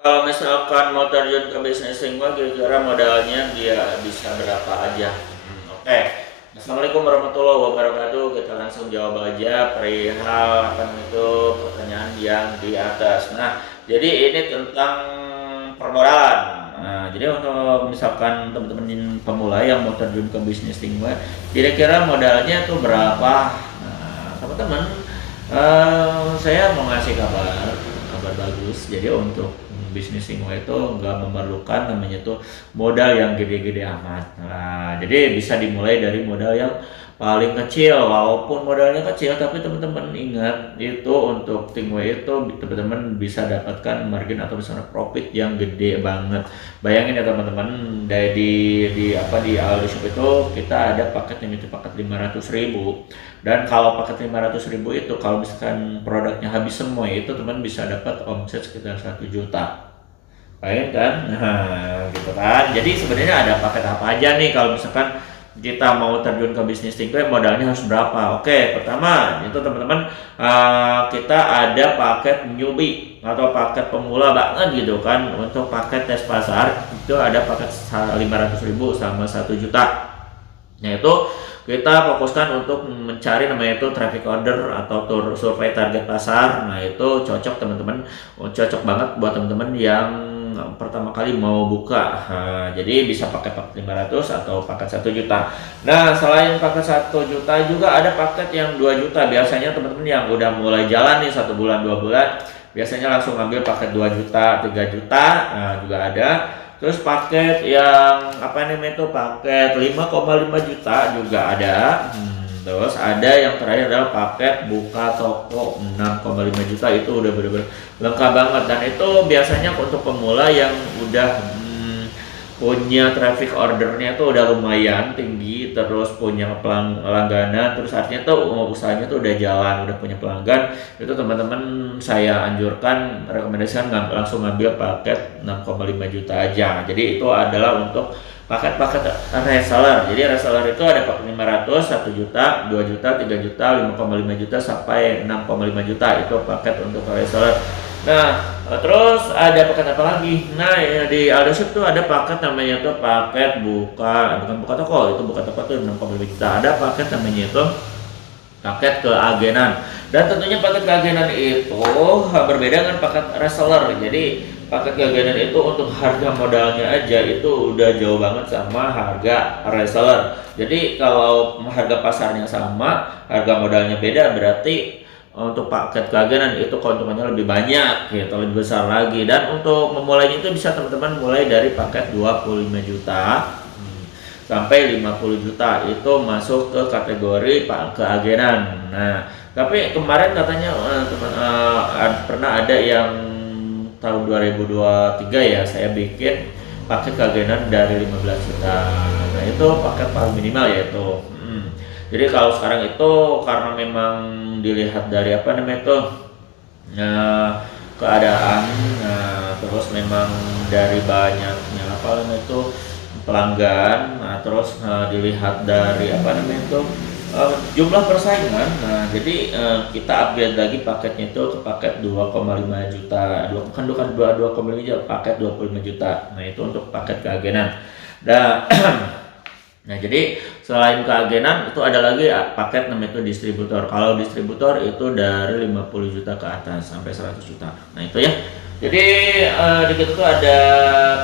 Kalau misalkan mau terjun ke bisnis lingkungan, kira-kira modalnya dia bisa berapa aja? Oke. Assalamualaikum warahmatullahi wabarakatuh. Kita langsung jawab aja perihal apa namanya itu pertanyaan yang di atas. Nah, jadi ini tentang permodalan. Nah, jadi untuk misalkan teman-teman pemula yang mau terjun ke bisnis lingkungan, kira-kira modalnya tuh berapa? Nah, teman-teman, saya mau ngasih kabar bagus. Jadi untuk bisnis Singo itu nggak memerlukan namanya tuh modal yang gede-gede amat. Nah, jadi bisa dimulai dari modal yang paling kecil, walaupun modalnya kecil, tapi teman-teman ingat itu untuk Tingwe itu teman-teman bisa dapatkan margin atau misalnya profit yang gede banget. Bayangin ya teman-teman, di Aldoshop itu kita ada paket yang itu paket 500.000. Dan kalau paket 500.000 itu kalau misalkan produknya habis semua itu teman bisa dapat omset sekitar 1 juta. Bayangin kan? Nah, gitu kan. Jadi sebenarnya ada paket apa aja nih kalau misalkan kita mau terjun ke bisnis tingkat modalnya harus berapa? Oke, pertama itu teman-teman, kita ada paket newbie atau paket pemula banget gitu kan. Untuk paket tes pasar itu ada paket 500.000 sama 1 juta. Nah itu kita fokuskan untuk mencari namanya itu traffic order atau survei target pasar. Nah itu cocok teman-teman, cocok banget buat teman-teman yang pertama kali mau buka. Nah, jadi bisa pakai paket 500 atau paket 1 juta. Nah selain paket 1 juta juga ada paket yang 2 juta. Biasanya teman-teman yang udah mulai jalan nih 1 bulan 2 bulan biasanya langsung ambil paket 2 juta 3 juta. Nah, juga ada. Terus paket yang apa namanya itu paket 5,5 juta juga ada. Terus ada yang terakhir adalah paket buka toko 6,5 juta, itu udah bener-bener lengkap banget. Dan itu biasanya untuk pemula yang udah punya traffic ordernya tuh udah lumayan tinggi, terus punya pelangganan, terus artinya tuh usahanya tuh udah jalan, udah punya pelanggan. Itu teman-teman saya anjurkan, rekomendasikan langsung ngambil paket 6,5 juta aja. Jadi itu adalah untuk paket-paket reseller. Jadi reseller itu ada paket 500, 1 juta, 2 juta, 3 juta, 5,5 juta sampai 6,5 juta, itu paket untuk reseller. Nah, terus ada paket apa lagi? Nah, ya, di Aldoshop tuh ada paket namanya tuh paket bukan buka toko, itu buka toko tuh 6,5 juta. Ada paket namanya itu paket keagenan. Dan tentunya paket keagenan itu berbeda dengan paket reseller. Jadi paket keagenan itu untuk harga modalnya aja itu udah jauh banget sama harga reseller. Jadi kalau harga pasarnya sama, harga modalnya beda, berarti untuk paket keagenan itu keuntungannya lebih banyak gitu, lebih besar lagi. Dan untuk memulainya itu bisa teman-teman mulai dari paket 25 juta sampai 50 juta, itu masuk ke kategori keagenan. Nah, tapi kemarin katanya pernah ada yang tahun 2023 ya, saya bikin paket keagenan dari 15 juta. Nah, itu paket paling minimal yaitu. Jadi kalau sekarang itu karena memang dilihat dari apa namanya itu keadaan, terus memang dari banyaknya apa namanya itu pelanggan, terus dilihat dari apa namanya itu jumlah persaingan. Nah jadi kita upgrade lagi paketnya itu ke paket 2,5 juta, bukan 2,5 juta, paket 25 juta. Nah itu untuk paket keagenan. Nah Nah, jadi selain keagenan itu ada lagi paket namanya itu distributor. Kalau distributor itu dari 50 juta ke atas sampai 100 juta. Nah, itu ya. Jadi di situ tuh ada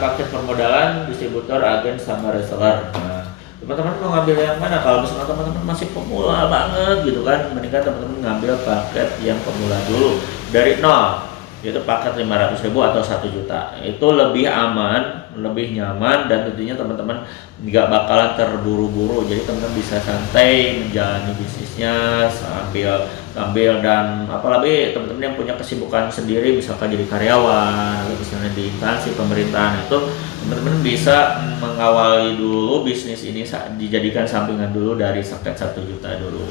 paket permodalan, distributor, agen sama reseller. Nah, teman-teman mau ngambil yang mana? Kalau misalnya teman-teman masih pemula banget gitu kan, mendingan teman-teman ngambil paket yang pemula dulu dari nol. Itu paket 500.000 atau 1 juta, itu lebih aman, lebih nyaman, dan tentunya teman-teman nggak bakalan terburu-buru. Jadi teman-teman bisa santai menjalani bisnisnya sambil sambil dan apalagi teman-teman yang punya kesibukan sendiri, misalkan jadi karyawan atau misalnya di instansi pemerintahan, itu teman-teman bisa mengawali dulu bisnis ini dijadikan sampingan dulu dari paket 1 juta dulu.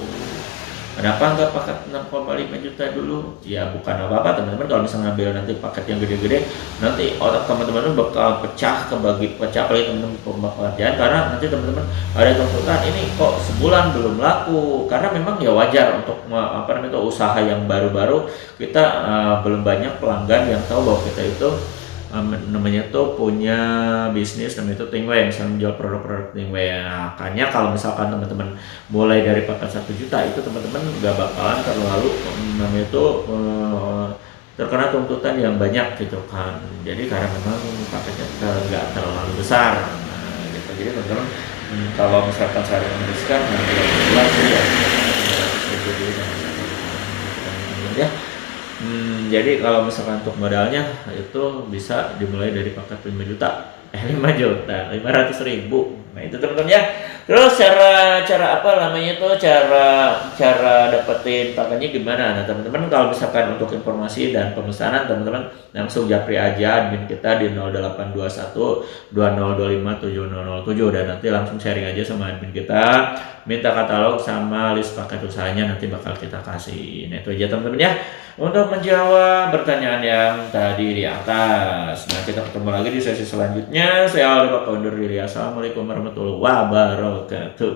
Kenapa nggak paket 6,5 juta dulu? Ya bukan apa-apa teman-teman, kalau misalnya ngambil nanti paket yang gede-gede, nanti otak teman-teman bakal pecah apalagi teman-teman pekerjaan, karena nanti teman-teman ada tuntutan ini kok sebulan belum laku, karena memang ya wajar untuk apa namanya itu usaha yang baru-baru, kita belum banyak pelanggan yang tahu bahwa kita itu namanya tuh punya bisnis namanya itu Tingway, misalnya menjual produk-produk Tingway. Nah, makanya kalau misalkan teman-teman mulai dari paket 1 juta itu teman-teman nggak bakalan terlalu namanya itu terkena tuntutan yang banyak gitu kan. Jadi karena memang paketnya nggak terlalu besar. Nah, gitu. Jadi teman-teman kalau misalkan saya rekomendasikan jelas ya 500 ribu dulu ya. Jadi kalau misalkan untuk modalnya itu bisa dimulai dari paket 5 juta, 5 juta, 500 ribu. Nah itu teman-teman ya. Terus cara apa namanya tuh cara dapetin paketnya gimana? Nah teman-teman kalau misalkan untuk informasi dan pemesanan teman-teman langsung japri aja admin kita di 0821 2025 7007 dan nanti langsung sharing aja sama admin kita, minta katalog sama list paket usahanya nanti bakal kita kasih. Nah itu aja teman-teman ya untuk menjawab pertanyaan yang tadi di atas. Nah kita ketemu lagi di sesi selanjutnya. Saya Aldo Bakal undur diri. Assalamualaikum warahmatullahi wabarakatuh.